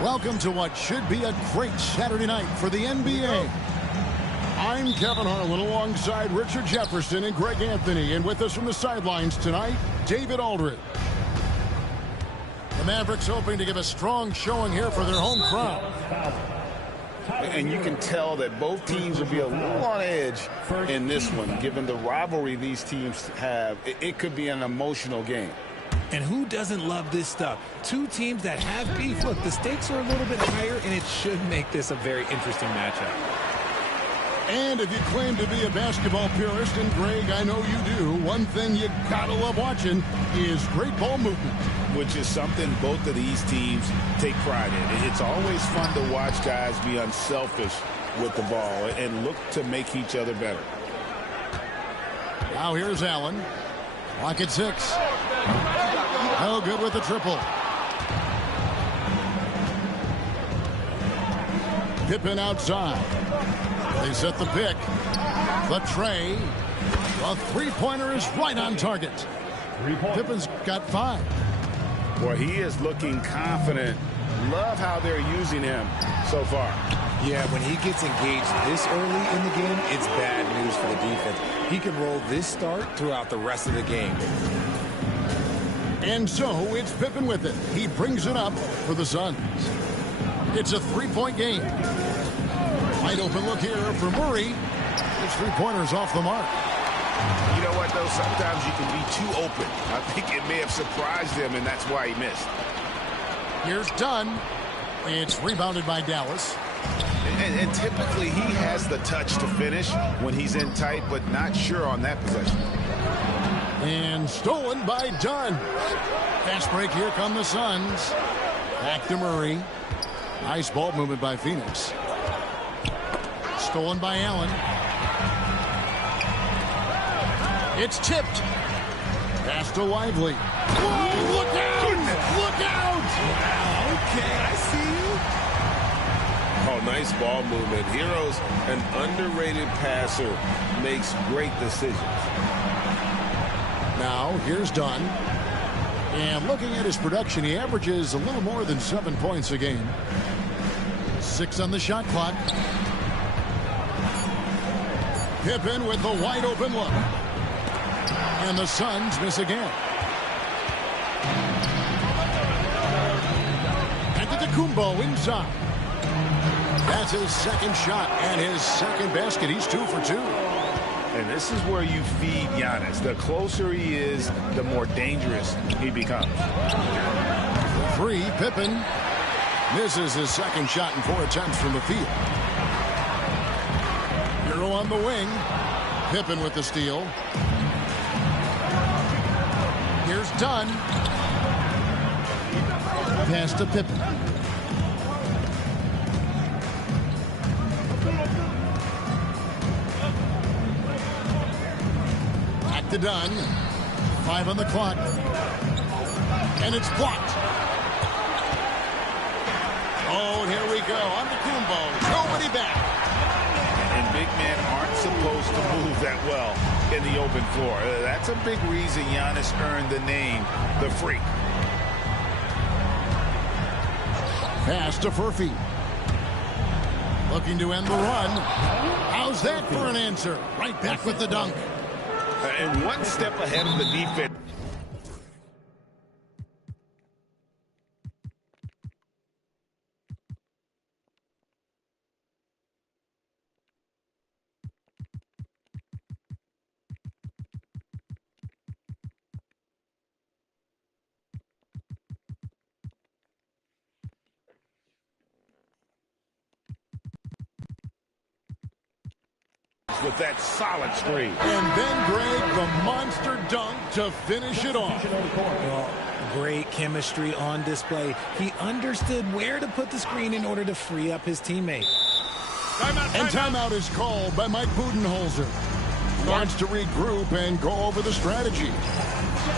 Welcome to what should be a great Saturday night for the NBA. I'm Kevin Harlan alongside Richard Jefferson and Greg Anthony. And with us from the sidelines tonight, David Aldridge. The Mavericks hoping to give a strong showing here for their home crowd. And you can tell that both teams will be a little on edge in this one. Given the rivalry these teams have, it could be an emotional game. And who doesn't love this stuff? Two teams that have beef. Look, the stakes are a little bit higher, and it should make this a very interesting matchup. And if you claim to be a basketball purist, and Greg, I know you do, one thing you gotta love watching is great ball movement. Which is something both of these teams take pride in. It's always fun to watch guys be unselfish with the ball and look to make each other better. Now here's Allen. Clock at 6. No good with the triple. Pippen outside. They set the pick. The tray. The three-pointer is right on target. Pippen's got 5. Boy, he is looking confident. Love how they're using him so far. Yeah, when he gets engaged this early in the game, it's bad news for the defense. He can roll this start throughout the rest of the game. And so it's Pippen with it. He brings it up for the Suns. It's a three-point game. Wide open look here for Murray. His three-pointer's off the mark. You know what, though? Sometimes you can be too open. I think it may have surprised him, and that's why he missed. Here's Dunn. It's rebounded by Dallas. And typically he has the touch to finish when he's in tight, but not sure on that possession. And stolen by Dunn. Fast break, here come the Suns. Back to Murray. Nice ball movement by Phoenix. Stolen by Allen. It's tipped. Pass to Lively. Whoa, look out! Look out! Wow, okay, I see you. Oh, nice ball movement. Hero's an underrated passer, makes great decisions. Now, here's Dunn. And looking at his production, he averages a little more than 7 points a game. 6 on the shot clock. Pippen with the wide open look. And the Suns miss again. Antetokounmpo inside. That's his second shot and his second basket. He's 2 for 2. And this is where you feed Giannis. The closer he is, the more dangerous he becomes. 3, Pippen misses his second shot in 4 attempts from the field. Euro on the wing. Pippen with the steal. Here's Dunn. Pass to Pippen. Back to Dunn. 5 on the clock. And it's blocked. Oh, and here we go. Antetokounmpo. Nobody back. And big men aren't supposed to move that well in the open floor. That's a big reason Giannis earned the name, the Freak. Pass to Furphy. Looking to end the run. How's that for an answer? Right back with the dunk. And one step ahead of the defense. With that solid screen. And then, Greg, the monster dunk to finish it off. Well, Great chemistry on display. He understood where to put the screen in order to free up his teammate. And timeout is called by Mike Budenholzer. Wants to regroup and go over the strategy.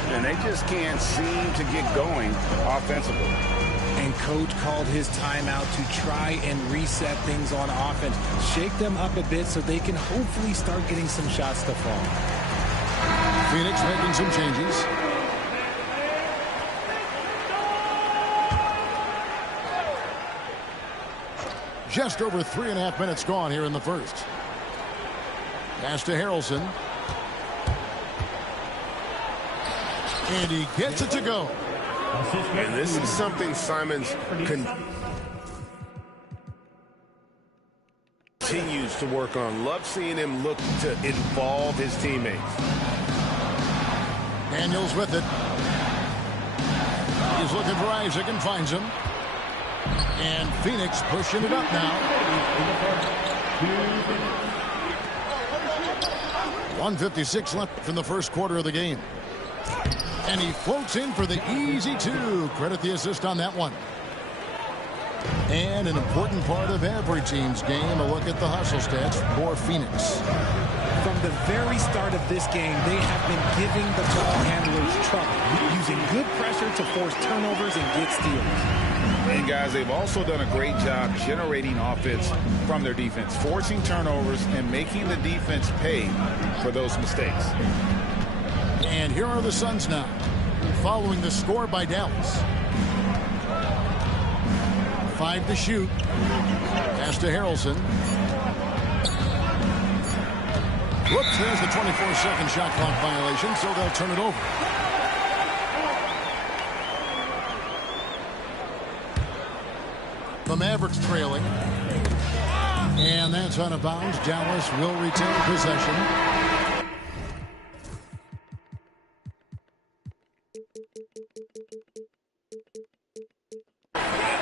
And they just can't seem to get going offensively. And coach called his timeout to try and reset things on offense. Shake them up a bit so they can hopefully start getting some shots to fall. Phoenix making some changes. Just over 3.5 minutes gone here in the first. Pass to Harrelson. And he gets it to go. And this is something Simons continues to work on. Love seeing him look to involve his teammates. Daniels with it. He's looking for Isaac and finds him. And Phoenix pushing it up now. 1:56 left in the first quarter of the game. And he floats in for the easy two. Credit the assist on that one. And an important part of every team's game, a look at the hustle stats for Phoenix. From the very start of this game, they have been giving the ball handlers trouble, using good pressure to force turnovers and get steals. And guys, they've also done a great job generating offense from their defense, forcing turnovers and making the defense pay for those mistakes. And here are the Suns now, following the score by Dallas. 5 to shoot. Pass to Harrelson. Whoops, there's the 24-second shot clock violation, so they'll turn it over. The Mavericks trailing. And that's out of bounds. Dallas will retain possession.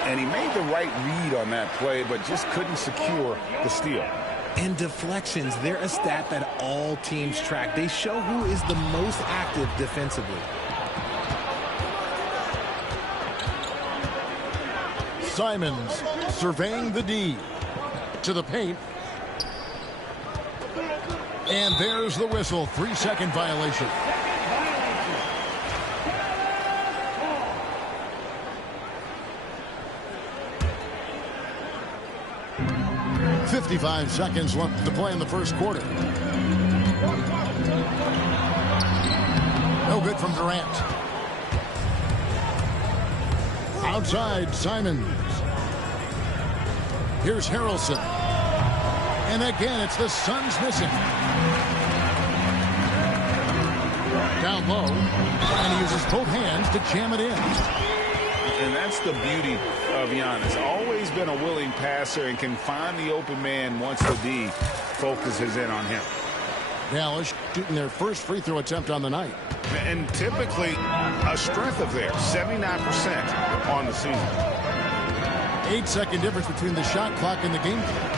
And he made the right read on that play, but just couldn't secure the steal. And deflections, they're a stat that all teams track. They show who is the most active defensively. Simons surveying the D to the paint. And there's the whistle. 3-second violation. .55 seconds left to play in the first quarter. No good from Durant. Outside, Simons. Here's Harrelson. And again, it's the Suns missing. Down low. And he uses both hands to jam it in. And that's the beauty of Giannis. Always been a willing passer and can find the open man once the D focuses in on him. Dallas shooting their first free throw attempt on the night. And typically a strength of theirs, 79% on the season. 8-second difference between the shot clock and the game clock.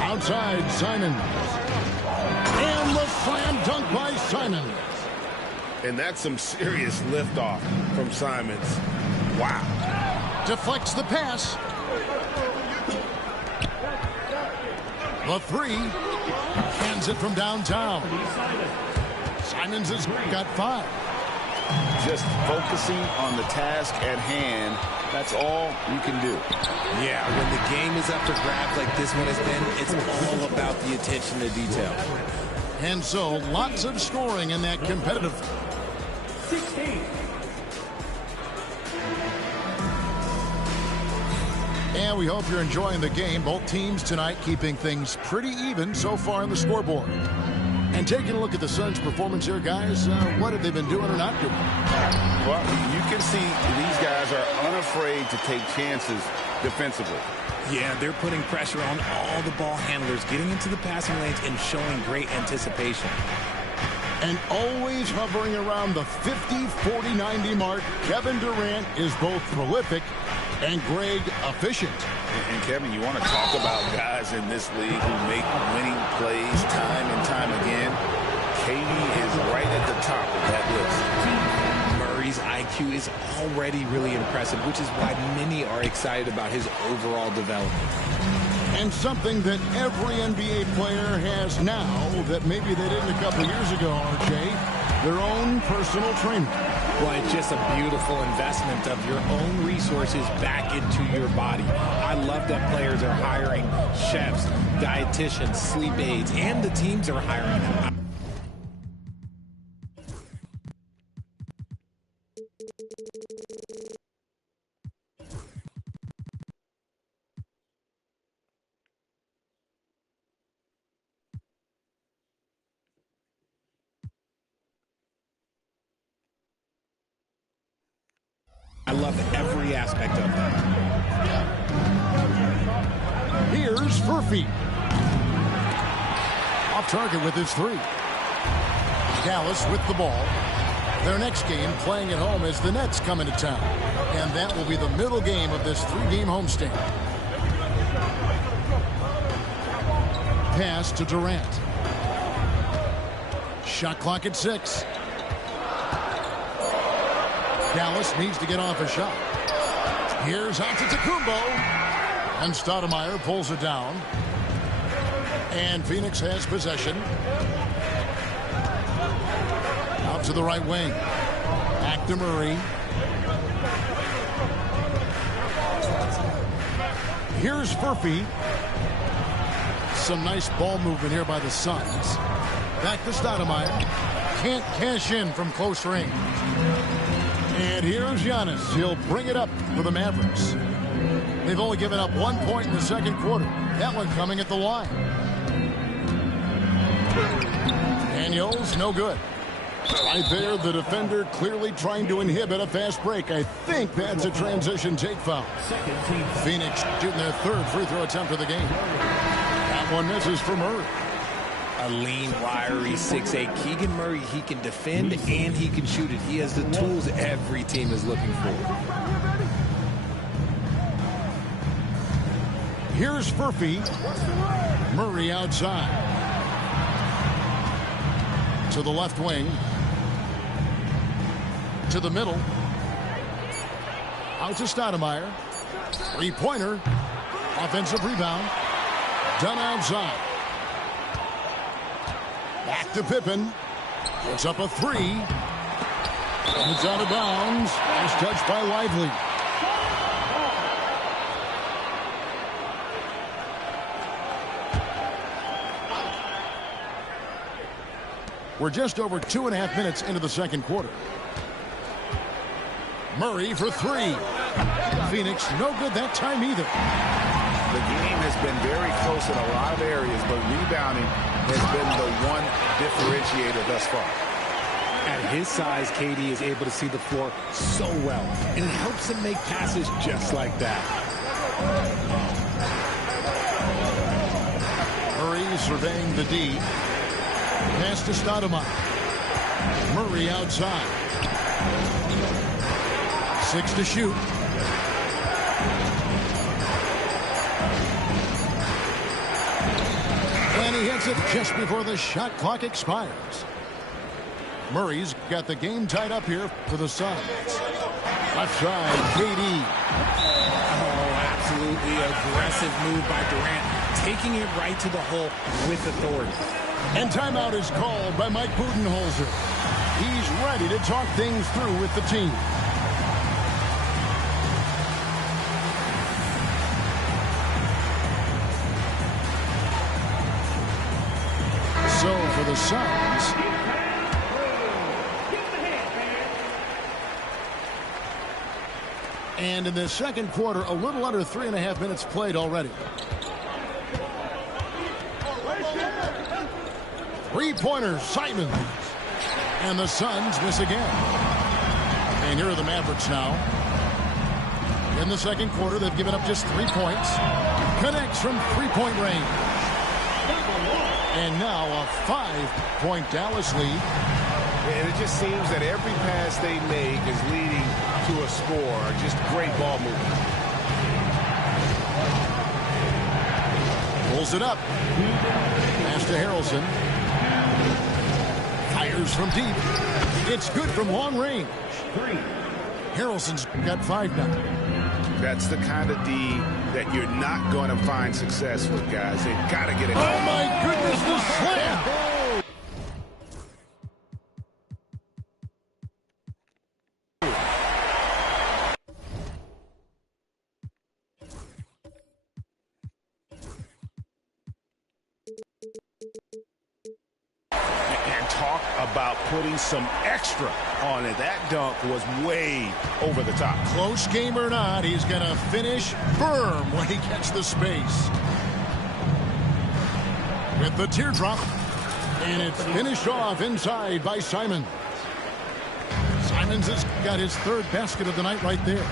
Outside, Simons. And the slam dunk by Simons. And that's some serious liftoff from Simons. Wow. Deflects the pass. The three. Hands it from downtown. Simons has got 5. Just focusing on the task at hand. That's all you can do. Yeah, when the game is up for grabs like this one has been, it's all about the attention to detail. And so, lots of scoring in that competitive. 16. And we hope you're enjoying the game. Both teams tonight keeping things pretty even so far on the scoreboard. And taking a look at the Suns' performance here, guys, what have they been doing or not doing? Well, you can see these guys are unafraid to take chances defensively. Yeah, they're putting pressure on all the ball handlers, getting into the passing lanes and showing great anticipation. And always hovering around the 50, 40, 90 mark, Kevin Durant is both prolific and Greg efficient. And Kevin, you want to talk about guys in this league who make winning plays time and time again? KD is right at the top of that list. Murray's IQ is already really impressive, which is why many are excited about his overall development. And something that every NBA player has now that maybe they didn't a couple years ago, RJ, their own personal trainer. Well, it's just a beautiful investment of your own resources back into your body. I love that players are hiring chefs, dietitians, sleep aides, and the teams are hiring them. I love every aspect of that. Here's Furphy. Off target with his three. Dallas with the ball. Their next game playing at home as the Nets come into town. And that will be the middle game of this three-game homestand. Pass to Durant. Shot clock at 6. Dallas needs to get off a shot. Here's Antetokounmpo. And Stoudemire pulls it down. And Phoenix has possession. Out to the right wing. Back to Murray. Here's Furphy. Some nice ball movement here by the Suns. Back to Stoudemire. Can't cash in from close range. And here's Giannis. He'll bring it up for the Mavericks. They've only given up 1 point in the second quarter. That one coming at the line. Daniels, no good. Right there, the defender clearly trying to inhibit a fast break. I think that's a transition take foul. Phoenix shooting their third free throw attempt of the game. That one misses for Murray. A lean, wiry 6'8". Keegan Murray, he can defend and he can shoot it. He has the tools every team is looking for. Here's Furphy. Murray outside. To the left wing. To the middle. Out to Stoudemire. Three-pointer. Offensive rebound. Done outside. Back to Pippen. Puts up a three. And it's out of bounds. Nice touch by Lively. We're just over 2.5 minutes into the second quarter. Murray for three. Phoenix no good that time either. The game has been very close in a lot of areas, but rebounding has been the one differentiator thus far. At his size, KD is able to see the floor so well, and it helps him make passes just like that. Murray surveying the D. Pass to Stoudemire. Murray outside. 6 to shoot. And he hits it just before the shot clock expires. Murray's got the game tied up here for the Suns. Left side, KD. Oh, absolutely aggressive move by Durant, taking it right to the hole with authority. And timeout is called by Mike Budenholzer. He's ready to talk things through with the team. So for the Suns, and in the second quarter, a little under 3.5 minutes played already. Three-pointer, Simons. And the Suns miss again. And here are the Mavericks now. In the second quarter, they've given up just 3 points. Connects from three-point range. And now a 5-point Dallas lead. And it just seems that every pass they make is leading to a score. Just great ball movement. Pulls it up. Pass to Harrelson. Fires from deep. It's good from long range. 3. Harrelson's got 5 now. That's the kind of D that you're not going to find success with, guys. They've got to get it. Oh, my goodness, the slam! And talk about putting some extra on it. That dunk was way over the top. Close game or not, he's going to finish firm when he gets the space. With the teardrop. And it's finished off inside by Simons. Simons has got his 3rd basket of the night right there.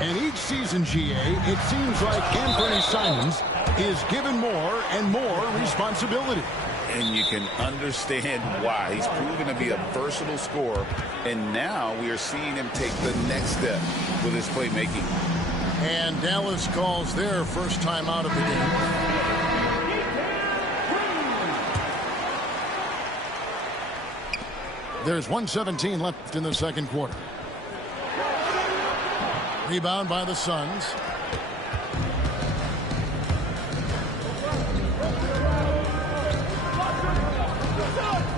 And each season, GA, it seems like Anthony Simons is given more and more responsibility. And you can understand why. He's proven to be a versatile scorer. And now we are seeing him take the next step with his playmaking. And Dallas calls their first time out of the game. There's 1:17 left in the second quarter. Rebound by the Suns.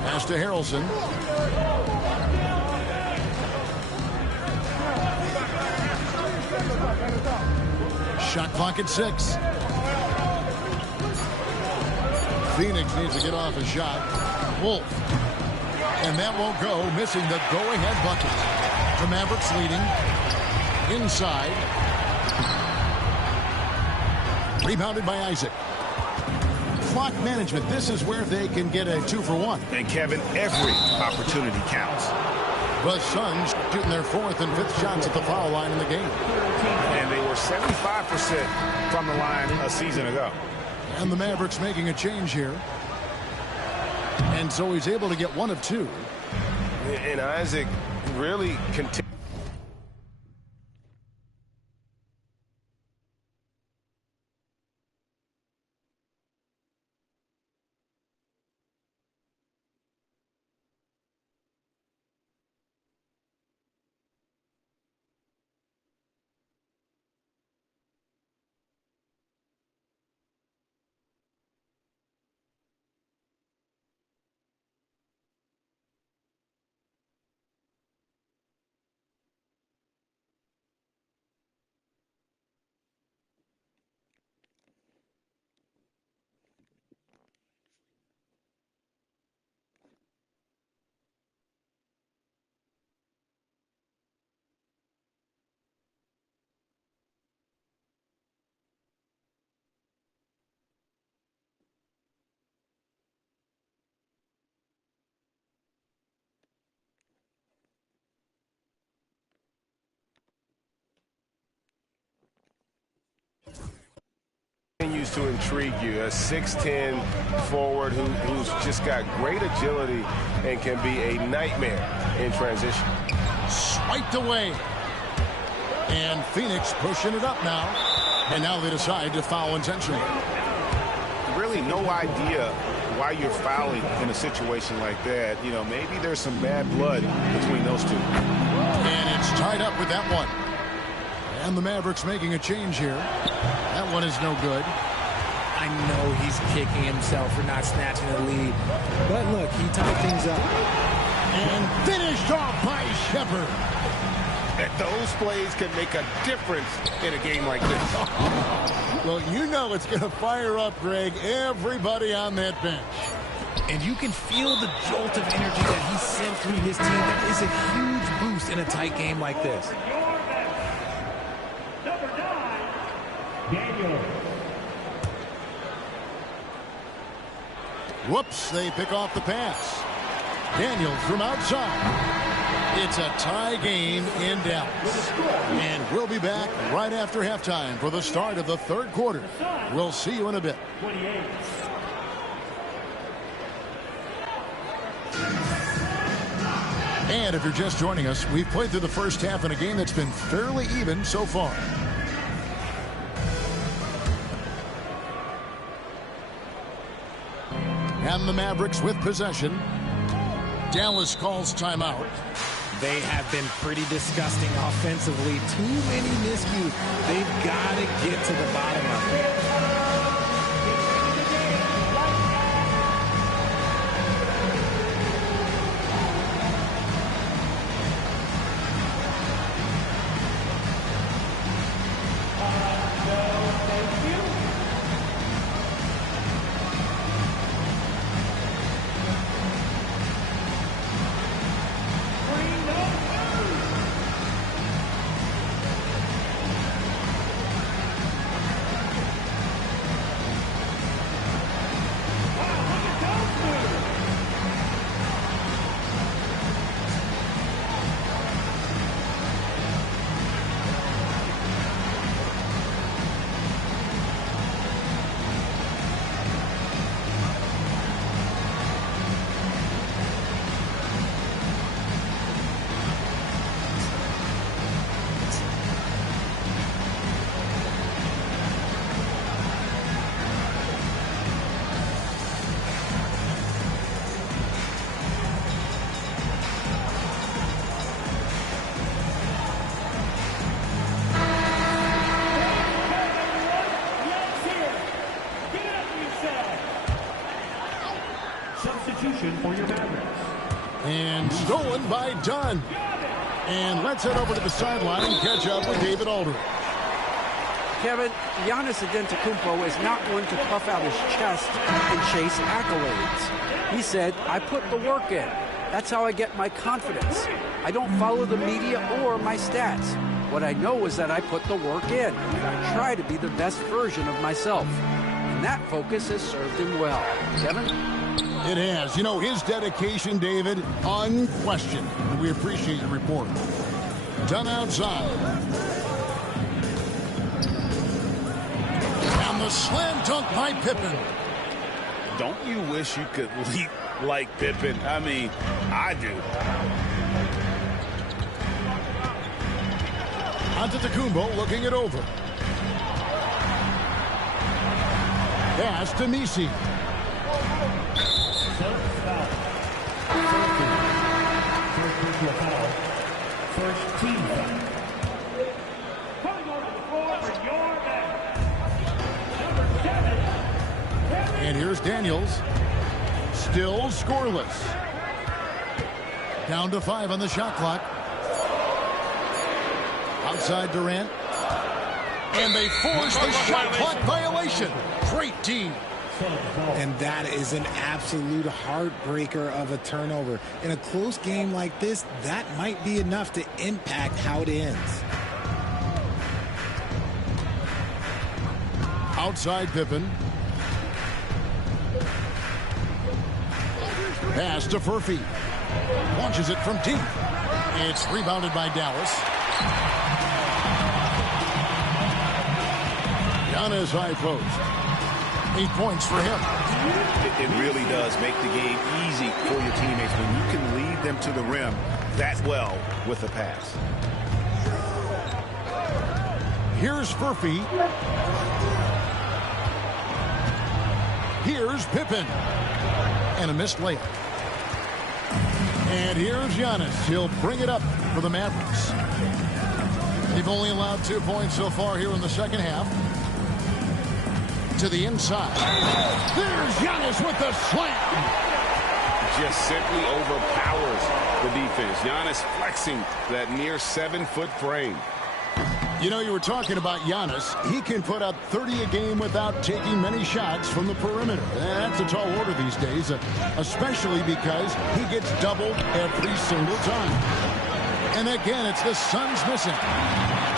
Pass to Harrelson. Shot clock at 6. Phoenix needs to get off a shot. Wolf. And that won't go, missing the go-ahead bucket. The Mavericks leading. Inside. Rebounded by Isaac. Clock management. This is where they can get a 2-for-1. And Kevin, every opportunity counts. The Suns shooting their 4th and 5th shots at the foul line in the game. And they were 75% from the line a season ago. And the Mavericks making a change here. And so he's able to get 1 of 2. And Isaac really continues. Continues to intrigue you. A 6'10 forward who's just got great agility and can be a nightmare in transition. Swiped away. And Phoenix pushing it up now. And now they decide to foul intentionally. Really no idea why you're fouling in a situation like that. You know, maybe there's some bad blood between those two. And it's tied up with that one. And the Mavericks making a change here. That one is no good. I know he's kicking himself for not snatching the lead. But look, he tied things up. And finished off by Shepherd. And those plays can make a difference in a game like this. Well, you know it's going to fire up, Greg, everybody on that bench. And you can feel the jolt of energy that he sent through his team. That is a huge boost in a tight game like this. Daniel. Whoops, they pick off the pass. Daniels from outside. It's a tie game in Dallas. And we'll be back right after halftime for the start of the third quarter. We'll see you in a bit. 28. And if you're just joining us, we've played through the first half in a game that's been fairly even so far. And the Mavericks with possession. Dallas calls timeout. They have been pretty disgusting offensively. Too many miscues. They've got to get to the bottom of it. Substitution for your Mavericks. And stolen by Dunn. And let's head over to the sideline and catch up with David Aldridge. Kevin, Giannis Antetokounmpo is not going to puff out his chest and chase accolades. He said, I put the work in. That's how I get my confidence. I don't follow the media or my stats. What I know is that I put the work in. I try to be the best version of myself. And that focus has served him well. Kevin? It has. You know, his dedication, David, unquestioned. And we appreciate your report. Done outside. And the slam dunk by Pippen. Don't you wish you could leap like Pippen? I mean, I do. Antetokounmpo looking it over. Pass to Messi. First team foul. Coming over the floor for your man. Number 7. And here's Daniels. Still scoreless. Down to 5 on the shot clock. Outside Durant. And they force the shot clock violation. Great team. And that is an absolute heartbreaker of a turnover. In a close game like this, that might be enough to impact how it ends. Outside Pippen. Pass to Furphy. Launches it from deep. It's rebounded by Dallas. Giannis high post. 8 points for him. It really does make the game easy for your teammates when you can lead them to the rim that well with a pass. Here's Furphy. Here's Pippen. And a missed layup. And here's Giannis. He'll bring it up for the Mavericks. They've only allowed 2 points so far here in the second half. To the inside. There's Giannis with the slam. Just simply overpowers the defense. Giannis flexing that near 7-foot frame. You know, you were talking about Giannis. He can put up 30 a game without taking many shots from the perimeter. That's a tall order these days, especially because he gets doubled every single time. And again, it's the Suns missing.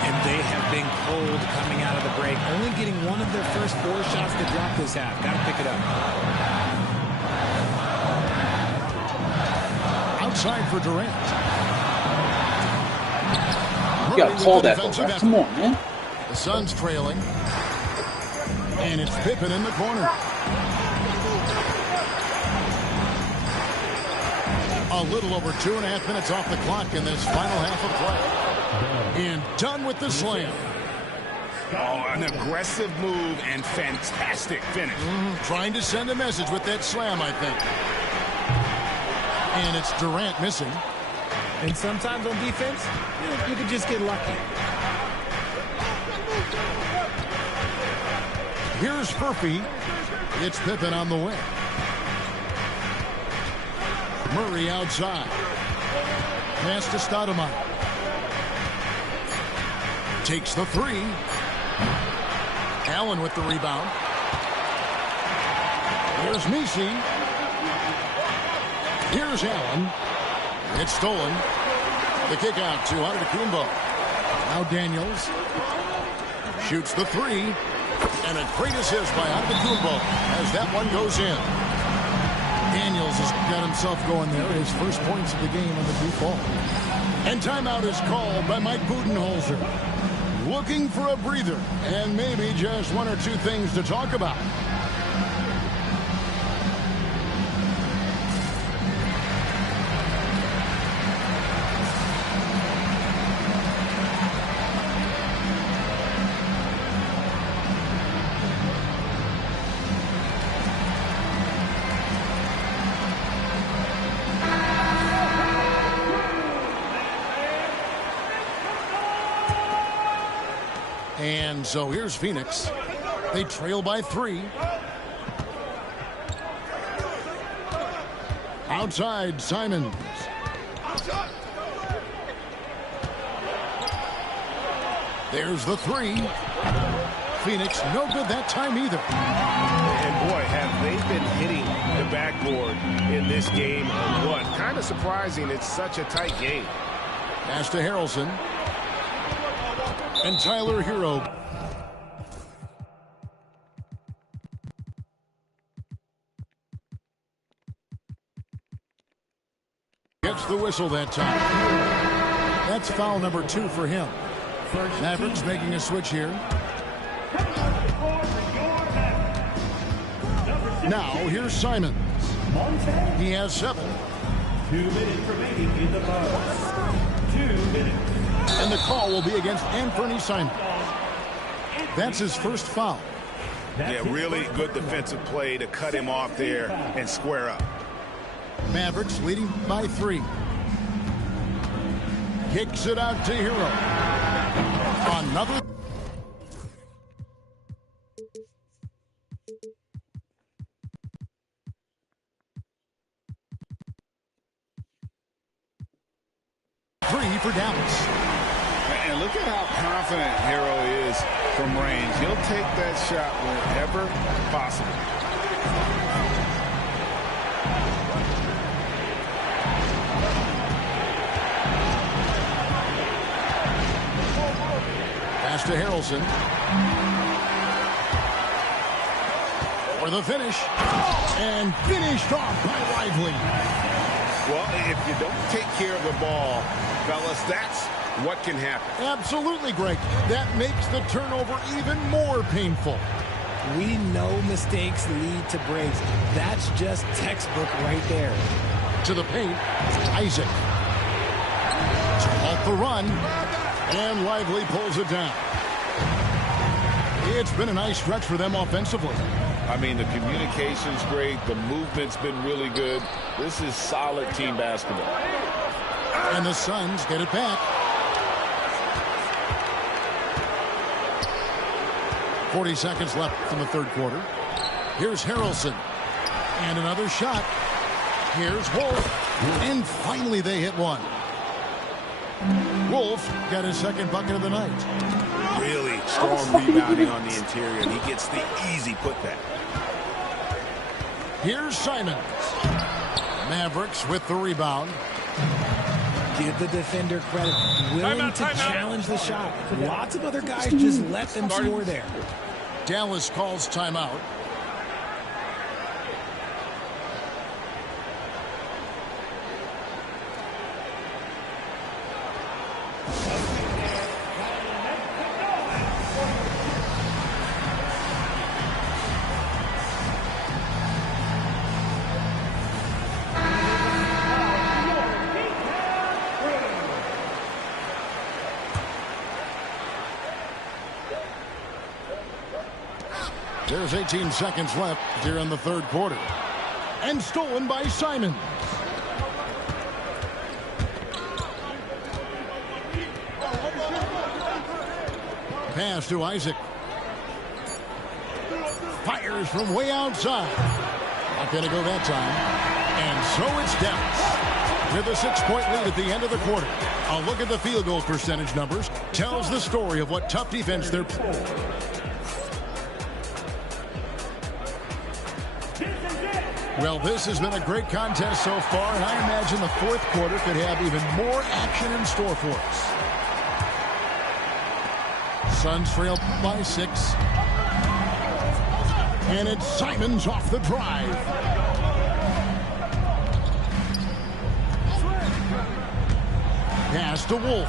And they have been cold coming out of the break. Only getting one of their first 4 shots to drop this half. Got to pick it up. Outside for Durant. You got to call that, though, right? Come on, man. The Suns trailing. And it's Pippen in the corner. A little over 2.5 minutes off the clock in this final half of play. And done with the slam. Oh, an aggressive move and fantastic finish. Trying to send a message with that slam, I think. And it's Durant missing. And sometimes on defense, you could just get lucky. Here's Furphy. It's Pippen on the wing. Murray outside. Pass to Stoudemire. Takes the three. Allen with the rebound. Here's Messi. Here's Allen. It's stolen. The kick out to Antetokounmpo. Now Daniels shoots the three. And a great assist by Antetokounmpo as that one goes in. Daniels has got himself going there. His first points of the game on the deep ball. And timeout is called by Mike Budenholzer. Looking for a breather and maybe just one or two things to talk about. And so here's Phoenix. They trail by 3. Outside, Simons. There's the 3. Phoenix no good that time either. And boy, have they been hitting the backboard in this game or what? Kind of surprising. It's such a tight game. Pass to Harrelson. And Tyler Hero. Gets the whistle that time. That's foul number 2 for him. Mavericks making a switch here. Now here's Simons. He has 7. 2 minutes remaining in the bonus. 2 minutes. And the call will be against Anthony Simons. That's his first foul. Yeah, really good defensive play to cut him off there and square up. Mavericks leading by 3. Kicks it out to Hero. Another. Three for Dallas. And look at how confident Hero is from range. He'll take that shot wherever possible. Pass to Harrelson. For the finish. And finished off by Lively. Well, if you don't take care of the ball, fellas, that's what can happen. Absolutely, Greg. That makes the turnover even more painful. We know mistakes lead to breaks. That's just textbook right there. To the paint, Isaac. To halt the run. And Lively pulls it down. It's been a nice stretch for them offensively. I mean, the communication's great. The movement's been really good. This is solid team basketball. And the Suns get it back. 40 seconds left in the third quarter. Here's Harrelson. And another shot. Here's Wolf. And finally they hit one. Wolf got his second bucket of the night. Really strong rebounding on the interior, and he gets the easy putback. Here's Simons. Mavericks with the rebound. Give the defender credit. Willing to challenge the shot. Lots of other guys just let them score there. Dallas calls timeout. There's 18 seconds left here in the third quarter. And stolen by Simons. Pass to Isaac. Fires from way outside. Not going to go that time. And so it's Dallas with a 6-point lead at the end of the quarter. A look at the field goal percentage numbers tells the story of what tough defense they're playing. Well, this has been a great contest so far, and I imagine the fourth quarter could have even more action in store for us. Suns trail by 6. And it's Simons off the drive. Pass to Wolf.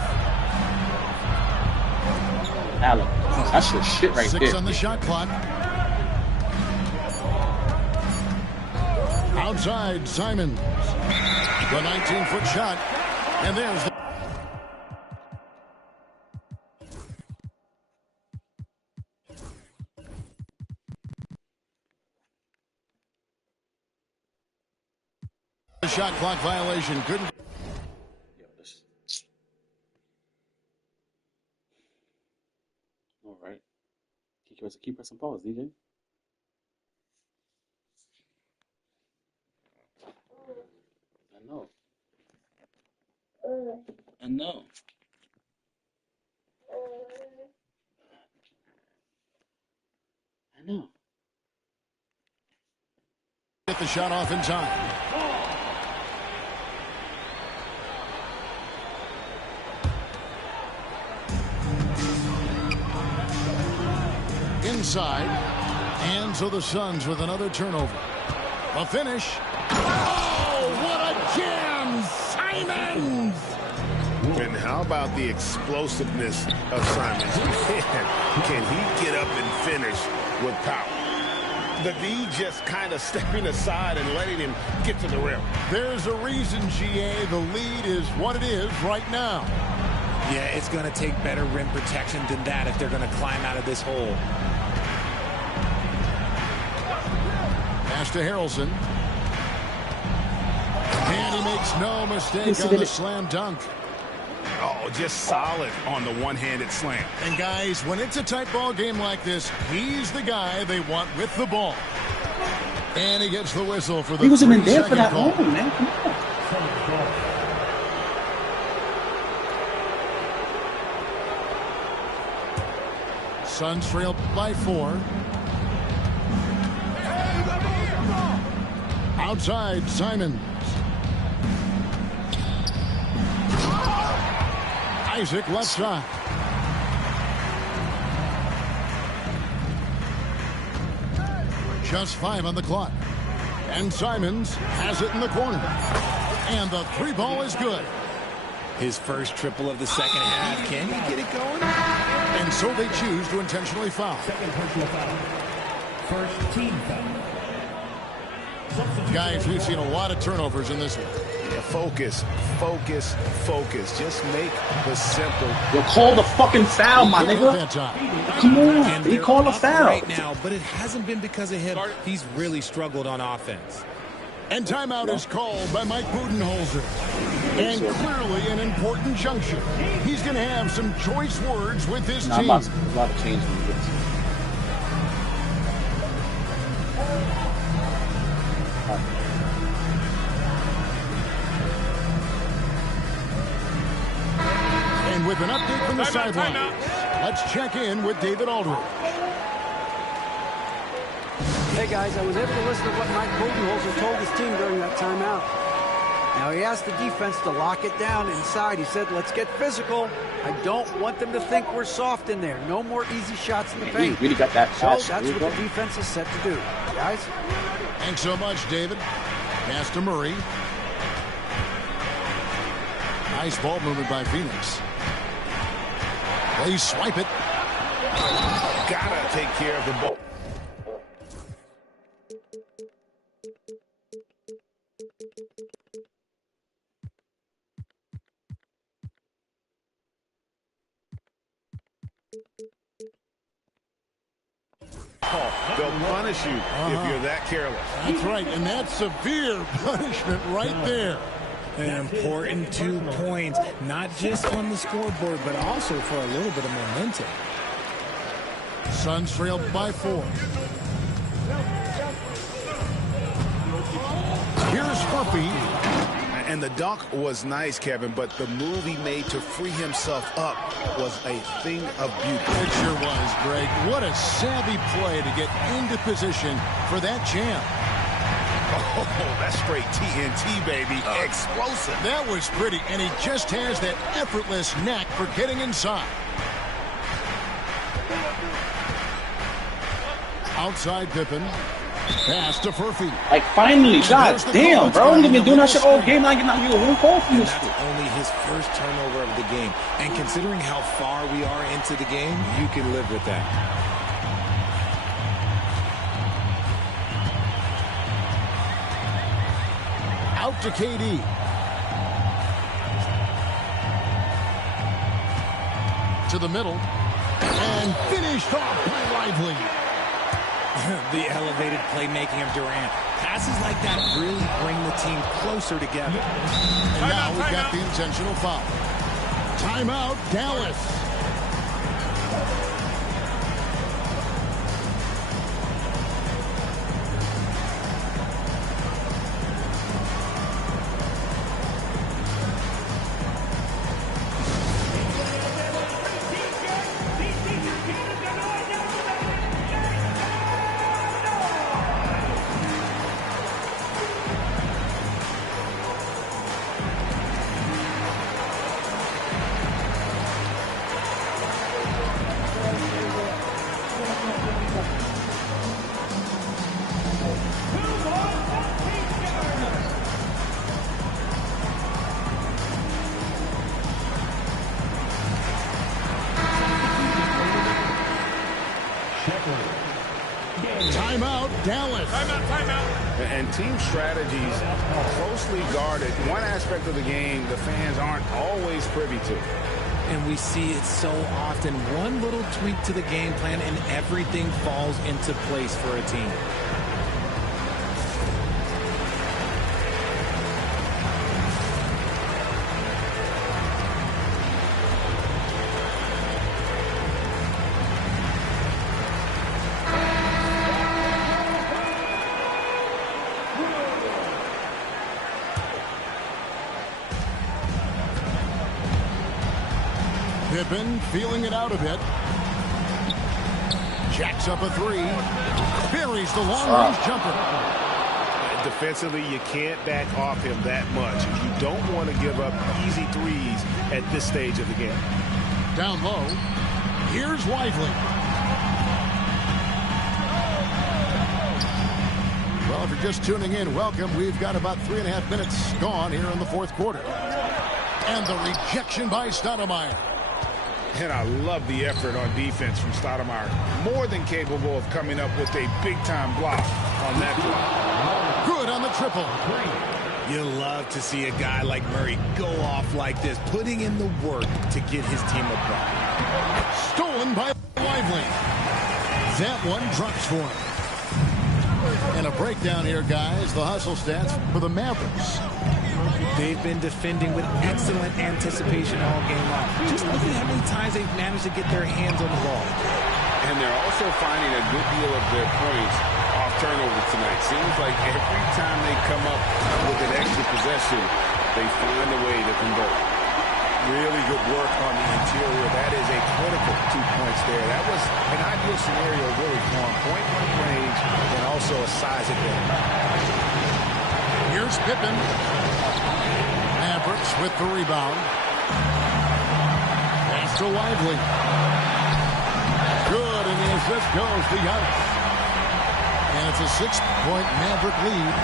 Allen, that's your shit right 6 there. on the shot clock. Outside, Simons. The 19-foot shot. And there's the shot clock violation. Couldn't. All right. Keep pressing pause, DJ. I know. I know. I know. Get the shot off in time. Inside. And so the Suns with another turnover. A finish. Oh, what a jam! Simons! And how about the explosiveness of Simons? Can he get up and finish with power? The D just kind of stepping aside and letting him get to the rim. There's a reason, GA, the lead is what it is right now. Yeah, it's going to take better rim protection than that if they're going to climb out of this hole. Pass to Harrelson. And he makes no mistake on the slam dunk. Oh, just solid on the one-handed slam. And guys, when it's a tight ball game like this, he's the guy they want with the ball. And he gets the whistle for the. He wasn't even there for that long, man. Come on. Suns trail by 4. Outside, Simons. Isaac left side. Just 5 on the clock. And Simons has it in the corner. And the 3 ball is good. His first triple of the second half. Can he get it going? And so they choose to intentionally foul. Second personal foul. First team foul. Guys, we've seen a lot of turnovers in this one. Yeah, focus, focus, focus. Just make the simple. Yo, call the fucking foul, my nigga. Come on, he called a foul. Right now, but it hasn't been because of him. He's really struggled on offense. And timeout is called by Mike Budenholzer. And clearly an important juncture. He's going to have some choice words with his team. I'm about to change this. And with an update from the sidelines, let's check in with David Aldridge. Hey guys, I was able to listen to what Mike Budenholzer told his team during that timeout. Now he asked the defense to lock it down inside. He said, let's get physical. I don't want them to think we're soft in there. No more easy shots in the paint. Really got that so that's what the defense is set to do. Guys? Thanks so much, David. Pass to Murray. Nice ball movement by Phoenix. They swipe it. Gotta take care of the ball. They'll punish you if you're that careless. That's right, and that's severe punishment right there. An important 2 points, not just on the scoreboard, but also for a little bit of momentum. Suns trailed by 4. Here's Murphy. And the dunk was nice, Kevin, but the move he made to free himself up was a thing of beauty. It sure was, Greg. What a savvy play to get into position for that jam. Oh, that's straight TNT, baby. Explosive. That was pretty, and he just has that effortless knack for getting inside. Outside Pippen. Pass to Furphy. Like, finally, god damn, bro. You've been doing that shit all game. Not getting you a one call from this. That's only his first turnover of the game. And considering how far we are into the game, you can live with that. Out to KD. To the middle. And finished off by Lively. The elevated playmaking of Durant. Passes like that really bring the team closer together. And now we've got the intentional foul. Timeout, Dallas. Timeout, Dallas. Timeout. And team strategies closely guarded. One aspect of the game the fans aren't always privy to. And we see it so often. One little tweak to the game plan and everything falls into place for a team. Pippen feeling it out a bit. Jacks up a 3. Buries the long-range jumper. Defensively, you can't back off him that much. You don't want to give up easy threes at this stage of the game. Down low. Here's Lively. Well, if you're just tuning in, welcome. We've got about 3.5 minutes gone here in the fourth quarter. And the rejection by Stoudemire. And I love the effort on defense from Stoudemire. More than capable of coming up with a big-time block on that block. Good on the triple. You love to see a guy like Murray go off like this, putting in the work to get his team a block. Stolen by Lively. That one drops for him. And a breakdown here, guys. The hustle stats for the Mavericks. They've been defending with excellent anticipation all game long. Just look at how many times they've managed to get their hands on the ball. And they're also finding a good deal of their points off turnovers tonight. Seems like every time they come up with an extra possession, they find a way to convert. Really good work on the interior. That is a critical 2 points there. That was an ideal scenario really for him. Point-blank range and also a size advantage. Here's Pippen. Mavericks with the rebound. Pass to Lively. Good, and the assist goes to Giannis. And it's a 6-point Maverick lead.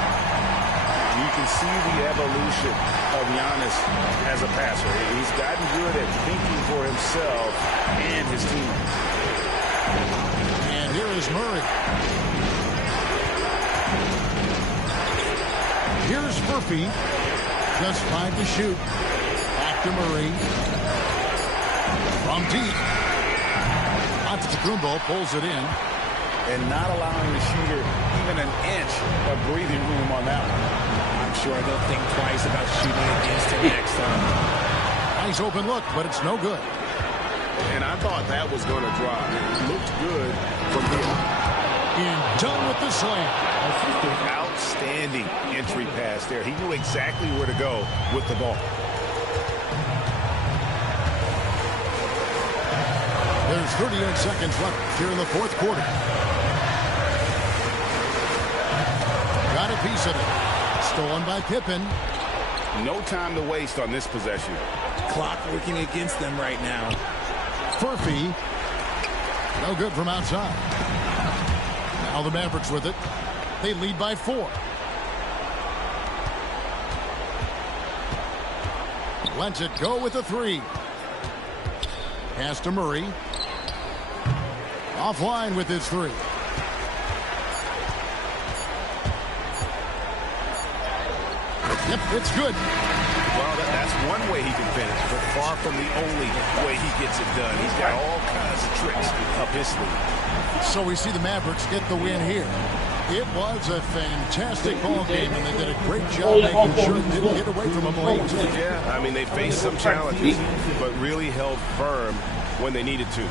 You can see the evolution of Giannis as a passer. He's gotten good at thinking for himself and his team. And here is Murray. Here's Murphy. Just 5 to shoot. Back to Murray. From deep. Antetokounmpo pulls it in. And not allowing the shooter even an inch of breathing room on that one. I'm sure they'll think twice about shooting against him next time. Nice open look, but it's no good. And I thought that was going to drop. It looked good from here. And done with the slam. Outstanding entry pass there. He knew exactly where to go with the ball. There's 38 seconds left here in the fourth quarter. Got a piece of it. Stolen by Pippen. No time to waste on this possession. Clock working against them right now. Furphy. No good from outside. Now the Mavericks with it. They lead by 4. Lets it go with a 3. Pass to Murray. Offline with his 3. Yep, it's good. Well, that's one way he can finish, but far from the only way he gets it done. He's got all kinds of tricks up his sleeve. So we see the Mavericks get the win here. It was a fantastic ball game, and they did a great job making sure it didn't get away from them late. Yeah, I mean, they faced some challenges, but really held firm when they needed to.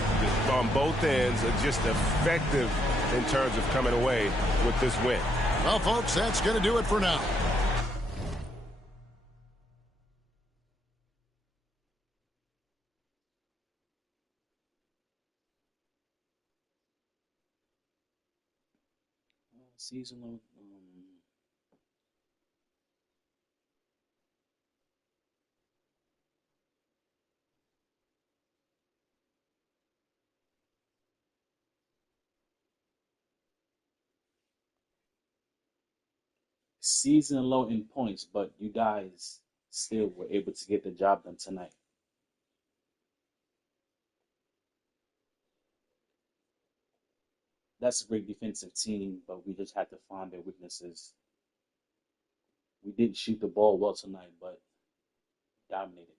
On both ends, just effective in terms of coming away with this win. Well, folks, that's going to do it for now. Seasonal. Season low in points, but you guys still were able to get the job done tonight. That's a great defensive team, but we just had to find their weaknesses. We didn't shoot the ball well tonight, but dominated.